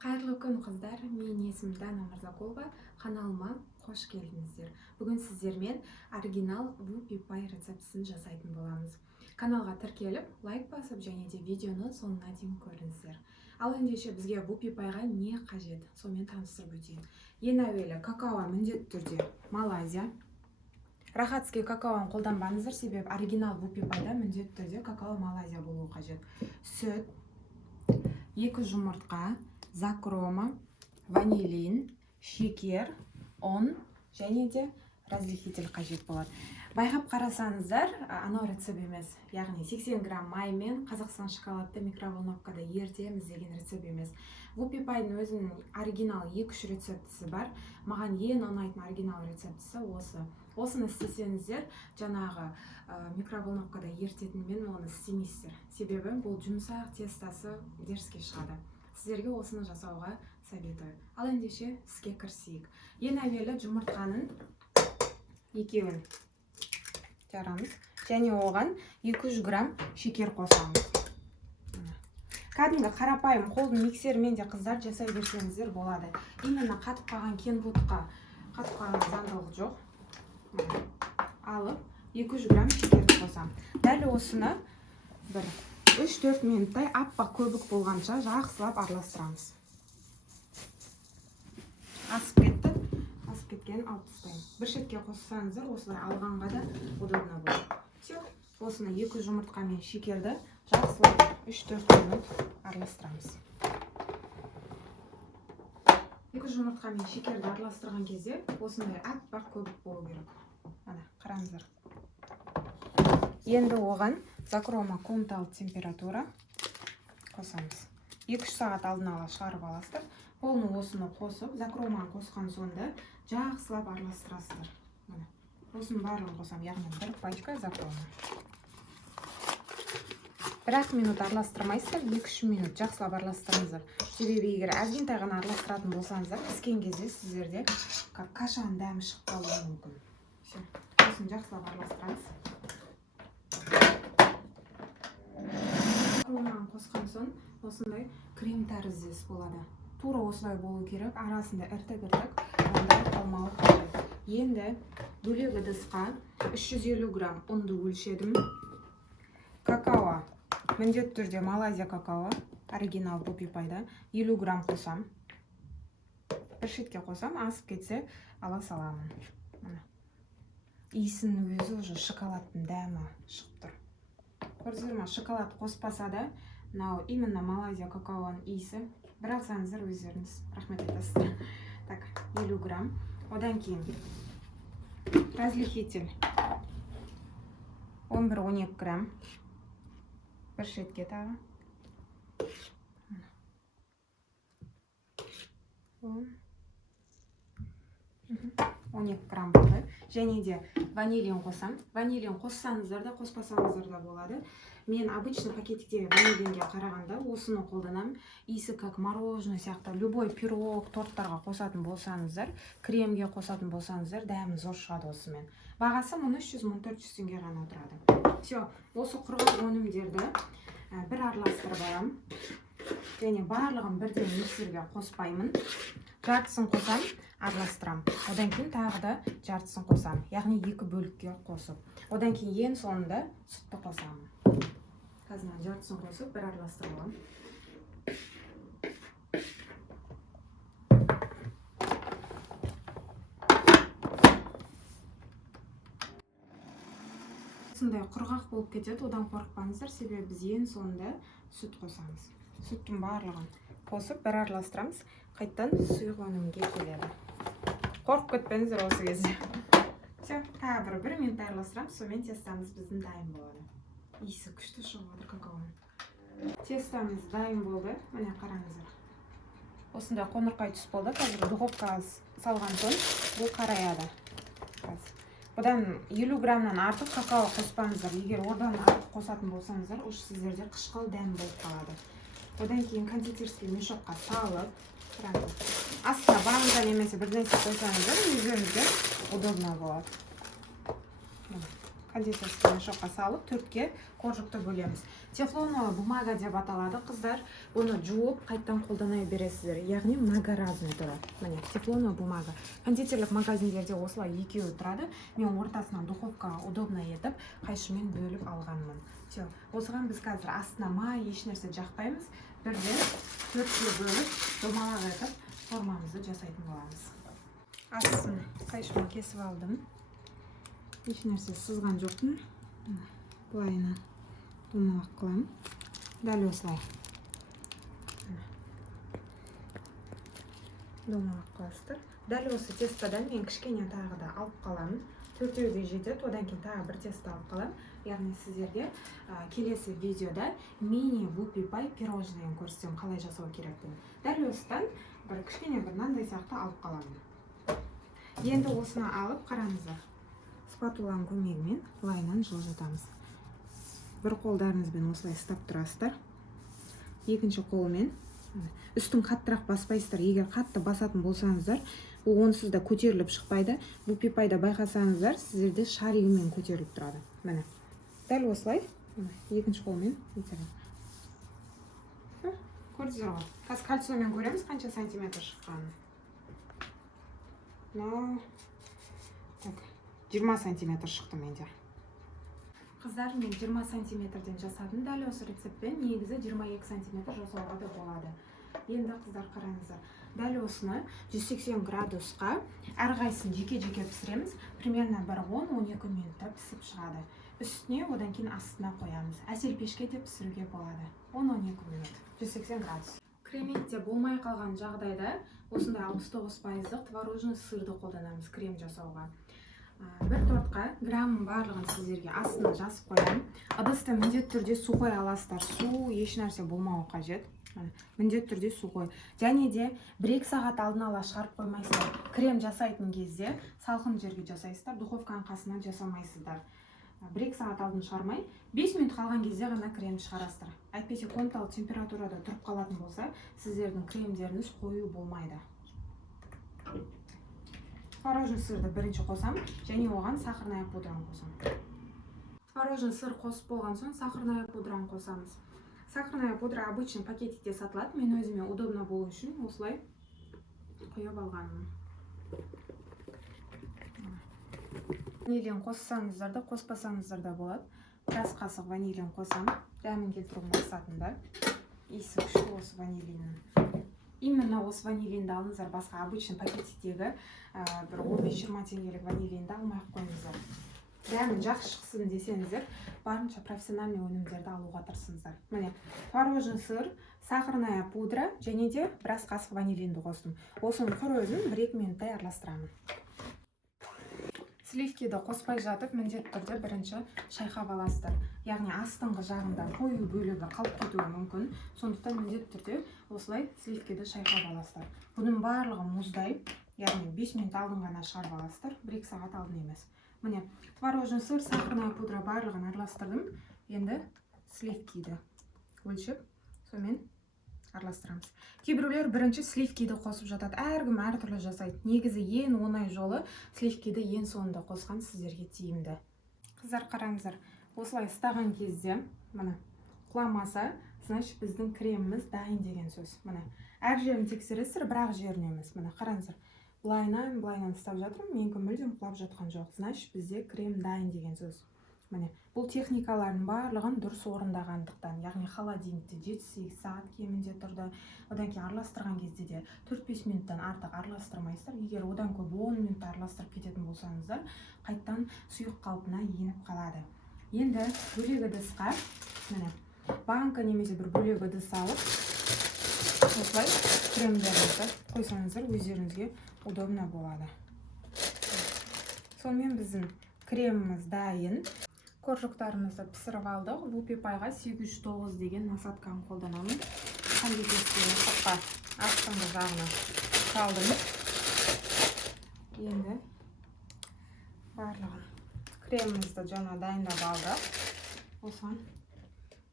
Қайырлы күн қыздар, мен есімім Дана Мырзакулова, каналыма қош келдіңіздер. Бүгін сіздермен оригинал вупи пай рецептісін жасайтын боламыз. Каналға тіркеліп, лайк басып және де видеоны соңына дейін көріңіздер. Ал ендеше бізге вупи пайға не қажет, сонымен таныстырып өтейін. Ең әуелі какао міндетті түрде Малайзия. Рахатский какаоны қолданбаңыздар, себебі оригинал вупи пайда міндетті түрде какао Малайзия болуы қажет. Сүт, 2 жұмыртқа, закрома, ванилин, шекер, ұн және де разрыхитель қажет болады. Байқап қарасаңыздар, анау рецепт емес, яғни 80 грамм маймен Қазақстан шоколадты микроволновкада ерітеміз деген рецепт емес. Вупи пайдың өзінің оригинал 2-3 рецептісі бар. Маған ең ұнайтын оригинал рецептісі осы. Осыны істесеңіздер, жаңағы микроволновкада ерітетінмен оны істемейсіздер. Себебі бұл жұмсақ тестасы дерске шығады. Сіздерге осыны жасауға советую. Ал ендеше іске кірісейік. Ең әуелі жұмыртқаның екеуін жарамыз және оған 200 грамм шекер қосамыз. Кәдімгі қарапайым қолдың миксермен де қыздар жасай берсеңіздер болады. Именно қатып қалған кенбутқа қатып қалған заңдылық жоқ. Алып 200 грамм шекерді қосам. Дәл осыны 3-4 минуттай аппақ көбік болғанша жақсылап араластырамыз. Асып кетті. Асып кеткенін алып тастаймын. Бір шетке қоссаңыздар, осылай алғанға да удобно болады. Все, осыны 2 жұмыртқа мен шекерді жақсылап 3-4 минут араластырамыз. 2 жұмыртқа мен шекерді араластырған кезде осындай аппақ көбік болу керек. Ана, қараңыздар. Енді оған закрома комнаталы температура қосамыз. 2-3 сағат алдын ала шығарып аласыздар. Полны осыны қосып, закроманы қосқан соңда жақсылап араластырасыздар. Осының барлығын қосам, яғни 1 пачка закрома. 1 минут араластырмайсыздар, 2-3 минут жақсылап араластырыңыздар. Себебі егер әзгентай ғана араластыратын болсаңыздар, піскен кезде сіздерде кашаның дәмі шығып қалуы мүмкін. Осыны жақсылап араластырамыз. Закроманы қосқан соң осындай крем тәріздес болады. Тура осылай болу керек, арасында іртік-іртік ондай қалмауы қажет. Енді бөлек ыдысқа 350 грамм ұнды өлшедім. Какао, міндетті түрде Малайзия какао, оригинал вупи пайда 50 грамм қосам. Бір шетке қосам, асып кетсе ала саламын. Иісінің өзі уже шоколадтың дәмі шығып тұр. Көрдіңіздер ме, шоколад қоспаса да, именно Малайзия какаоның иісі. Бір алсаңыздар өздеріңіз рахмет айтасыздар. Так, 50 грамм. Одан кейін разрыхитель 11-12 грамм. Бір шетке тағы. 12 грамм болды. Және де ванилин қосам. Ванилин қоссаңыздар да, қоспасаңыздар да болады. Мен обычно пакетикте ванилинге қарағанда осыны қолданам. Иісі как мороженое сияқты, любой пирог, торттарға қосатын болсаңыздар, кремге қосатын болсаңыздар, дәмі зор шығады осымен. Бағасы 300-400 теңге ғана тұрады. Все, осы құрғақ өнімдерді бір араластырып алам. Және барлығын бірден миксерге қоспаймын. Жартысын қосам, араластырам. Одан кейін тағы да жартысын қосам. Яғни 2 бөлікке қосып. Одан кейін ең соңында сүтті қосамын. Қазір жартысын қосып, бір араластырып аламын. Осындай құрғақ болып кетеді, одан қорықпаңыздар, себебі біз ең соңында сүт қосамыз. Сүттің барлығын қосып, бір араластырамыз, қайттан сұйық өнімге келеді. Қорқып кетпеңіздер осы кезде. Все, тағы 1 минут араластырамыз, сонымен тестамыз біздің дайын болады. Иісі күшті шығып отыр какаоның. Тестамыз дайын болды, міне қараңыздар. Осындай қоңырқай түс болды, қазір духовкаға салған соң бұл қараяды. Бұдан 50 граммнан артық какао қоспаңыздар. Егер одан артық қосатын болсаңыздар, уж сіздерде қышқыл дәм болып қалады. Одан кейін кондитерский мешокқа салып, астына бағында немесе бірден қойсаңыздар, өздеріңізге удобно болады. кондитерский мешокқа салып, төртке қоржықты бөлеміз. Тефлоновая бумага деп аталады, қыздар. Оны жуып, қайттан қолдана бересіздер. Яғни многоразный түрі. Міне, тефлоновая бумага. Кондитерлік магазиндерде осылай екеуі тұрады. Мен ортасынан духовкаға удобно етіп, қайшымен бөліп алғанмын. Все, осыған біз қазір астына май, ешнәрсе жақпаймыз. Бірден төртке бөліп, домалақ етіп, формамызды жасайтын боламыз. Астын қайшыма кесіп алдым. Ешнәрсе сызған жоқпын. Былайына домалақ қыламын. Дәл осылай. Домалақ қыласыздар. Дәл осы тестадан мен кішкене тағы да алып қаламын. Төртеуі де жетеді, одан кейін тағы бір теста алып қаламын. Яғни сіздерге келесі видеода мини вупи пай пирожныйын көрсетемін, қалай жасау керектігін. Дәл осыдан бір кішкене бір мынандай сияқты алып қаламын. Енді осыны алып қараңыздар. Спатуланың көмегімен былайынан жылжытамыз. Бір қолдарыңызбен осылай ұстап тұрасыздар. Екінші қолмен үстін қаттырақ баспайсыздар. Егер қатты басатын болсаңыздар, ол онсыз да көтеріліп шықпайды. Вупи пайда байқасаңыздар, сіздерде шаригімен көтеріліп тұрады. Міне. Дәл осылай екінші қолмен итеремін. Көрдіңіздер ғой. Қазір кольцомен көреміз, қанша сантиметр шыққанын. 20 сантиметр шықты менде. Қыздар, мен 20 сантиметрден жасадым. Дәл осы рецептпен негізі 22 сантиметр жасауға да болады. Енді қыздар қараңыздар. Дәл осыны 180 градусқа әрқайсысын жеке-жеке пісіреміз. Примерно бір 10-12 минутта пісіп шығады. Үстіне одан кейін астына қоямыз. Әсел пешке де пісіруге болады. 10-12 минут. 180 градус. Крементте болмай қалған жағдайда осындай 69%-лық творожный сырды қолданамыз крем жасауға. Бір тортқа граммын барлығын сіздерге астына жазып қоямын. Ыдыста міндетті түрде су қоя аласыздар. Су еш нәрсе болмауы қажет. Міндетті түрде су қой. Және де 1-2 сағат алдын ала шығарып қоймайсыздар. Крем жасайтын кезде салқын жерге жасайсыздар, духовканың қасынан жасамайсыздар. 1-2 сағат алдын шығармай, 5 минут қалған кезде ғана крем шығарасыздар. Әйтпесе комнаталы температурада тұрып қалатын болса, сіздердің кремдеріңіз қою болмайды. Творожный сырды бірінші қосам, және оған сахарная пудраны қосам. Творожный сыр қосып болған соң сахарная пудраны қосамыз. Сахарная пудра обычный пакетикте сатылады. Мен өзіме удобно болу үшін осылай құйып алғанмын. Ванилин қоссаңыздар да, қоспасаңыздар да болады. Біраз қасық ванилин қосам, дәмін келтіру мақсатында. Иісі күшті осы ванилиннің. Именно осы ванилинді алыңыздар, басқа обычный пакетиктегі бір 15-20 теңгелік ванилинді алмай қойыңыздар. Дәмін жақсы шықсын десеңіздер, барынша профессиональный өнімдерді алуға тырысыңыздар. Міне, творожный сыр, сахарная пудра және де біраз қасық ванилинді қостым. Осының құр өзін 1-2 минуттай араластырамын. Сливкиді қоспай жатып, міндетті түрде бірінші шайқап аласыздар. Яғни астыңғы жағында қою бөлігі қалып кетуі мүмкін. Сондықтан міндетті түрде осылай сливкиді шайқап аласыздар. Бұның барлығы мұздай, яғни 5 минут алдын ғана шығарып аласыздар, 1-2 сағат алдын емес. Міне, творожный сыр, сахарная пудра барлығын араластырдым. Енді сливкиді өлшеп, сонымен араластырамыз. Кейбіреулер бірінші сливкиді қосып жатады. Әркім әртүрлі жасайды. Негізі ең оңай жолы сливкиді ең соңында қосқан сіздерге тиімді. Қыздар қараңыздар, осылай ұстаған кезде, міне, құламаса, значит біздің креміміз дайын деген сөз. Міне, әр жерін тексересіздер, бірақ жерін емес. Міне, қараңыздар. Былайынан ұстап жатырмын, менікі мүлдем құлап жатқан жоқ. Значит, бізде крем дайын деген сөз. Міне, бұл техникалардың барлығын дұрыс орындағандықтан, яғни холодильникте 7-8 сағат кемінде тұрды. Одан кейін араластырған кезде де 4-5 минуттан артық араластырмайсыздар. Егер одан көп 10 минут араластырып кететін болсаңыздар, қайттан сұйық қалпына еніп қалады. Енді бөлек ыдысқа, міне, банка немесе бір бөлек ыдыс алып, осылай кремдеріңізді қойсаңыздар, өздеріңізге удобно болады. Сонымен біздің креміміз дайын. Қоржықтарымызды пісіріп алдық. Вупи пайға 809 деген насадканы қолданамын. Кондитерский насадқа астыңғы жағына салдым. Енді барлығын кремімізді жаңа дайындап алдық. Осыған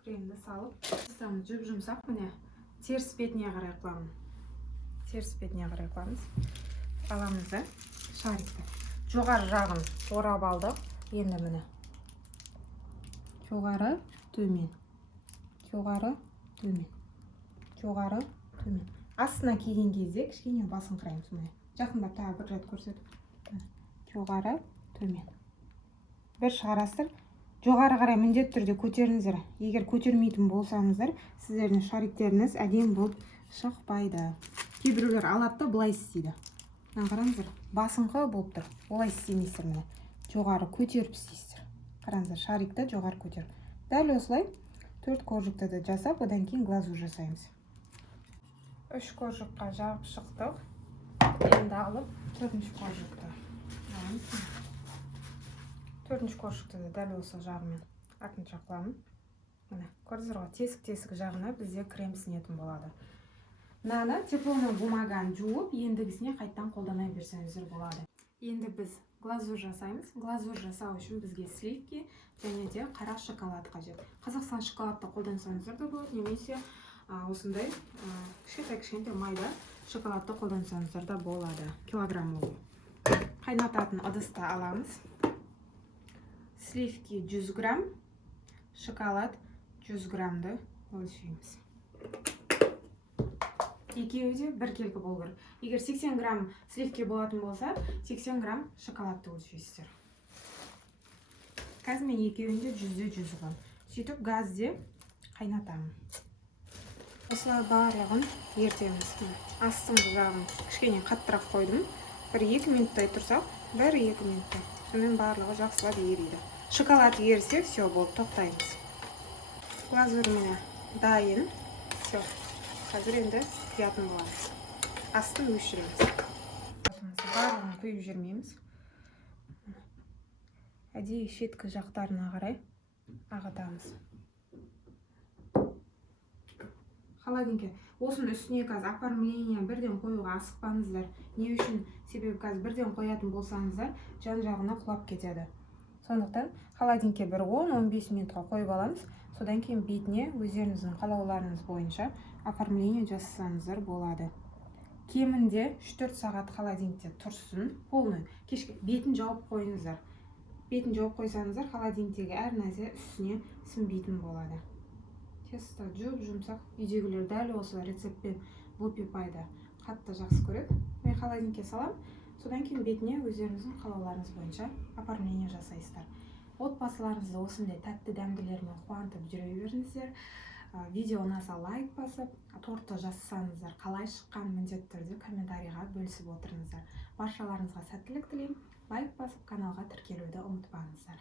кремді салып, үстіміз жұп-жұмсақ, міне, теріс бетіне қарай қыламын. Теріс бетіне қарай қыламыз. Аламызды шарикті. Жоғары жағын орап алдық. Енді міне, жоғары, төмен, жоғары, төмен, жоғары, төмен. Астына келген кезде кішкене басыңқыраймыз. Міне жақындап тағы бір рет көрсетіп. Жоғары, төмен. Бір шығарасыздар. Жоғары қарай міндетті түрде көтеріңіздер. Егер көтермейтін болсаңыздар, сіздердің шариктеріңіз әдемі болып шықпайды. Кейбіреулер алады да былай істейді. Қараңыздар, басыңқы болып тұр. Олай істемейсіздер. Міне жоғары көтеріп істейсіздер. Қараңыздар, шарикті жоғары көтеріп. Дәл осылай 4 коржикті де жасап, одан кейін глазур жасаймыз. 3 коржикқа жағып шықтық. Енді алып 4-ші коржикті. 4-ші коржикті де дәл осы жағымен артынша қыламын. Міне, көрдіңіздер ғой, тесік-тесік жағына бізде крем сіңетін болады. Мынаны теплоның бумаганы жуып, ендігісіне қайттан қолдана берсеңіздер болады. Енді біз глазур жасаймыз. Глазур жасау үшін бізге сливки және де қара шоколад қажет. Қазақстан шоколадты қолдансаңыздар да болады, немесе осындай кішкентай майда шоколадты қолдансаңыздар да болады. Килограмм ол. Қайнататын ыдысты аламыз. Сливки 100 грамм, шоколад 100 граммды өлшейміз. Екеуі де бір келкі болу керек. Егер 80 грамм сливки болатын болса, 80 грамм шоколадты өлшейсіздер. Қазір мен екеуінде 100-100 грамм. Сөйтіп газде қайнатамын. Осылай барлығын ертеміз. Астың жағын кішкене қаттырақ қойдым. 1-2 минуттай тұрсақ, 1-2 минуттай. Сонымен барлығы жақсылап ериді. Шоколад ерісе, все болды, тоқтаймыз. Глазур міне дайын. Все. Қазір енді құятын боламыз. Астын өшіреміз. Барлығын құйып жүрмейміз. Әдейі шеткі жақтарына қарай ағытамыз. Холодильникке осының үстіне қазір оформление бірден қоюға асықпаңыздар. Не үшін? Себебі қазір бірден қоятын болсаңыздар, жан-жағына құлап кетеді. Сондықтан холодильникке бір 10-15 минутқа қойып аламыз. Содан кейін бетіне өздеріңіздің қалауларыңыз бойынша оформление жасасаңыздар болады. Кемінде 3-4 сағат холодильникте тұрсын. Полный. Кешке бетін жауып қойыңыздар. Бетін жауып қойсаңыздар, холодильниктегі әр нәрсе үстіне сіңбейтін болады. Тесто жұмсақ. Үйдегілер дәл осы рецептпен Whoopie Pie'ді қатты жақсы көреді. Мен холодильникке салам. Содан кейін бетіне өздеріңіздің қалауларыңыз бойынша оформление жасайсыздар. Отбасыларыңызды осындай тәтті дәмділермен қуантып жүре беріңіздер. Видео ұнаса лайк басып, тортты жасасаңыздар, қалай шыққан міндетті түрде комментарийға бөлісіп отырыңыздар. Баршаларыңызға сәттілік тілеймін. Лайк басып, каналға тіркелуді ұмытпаңыздар.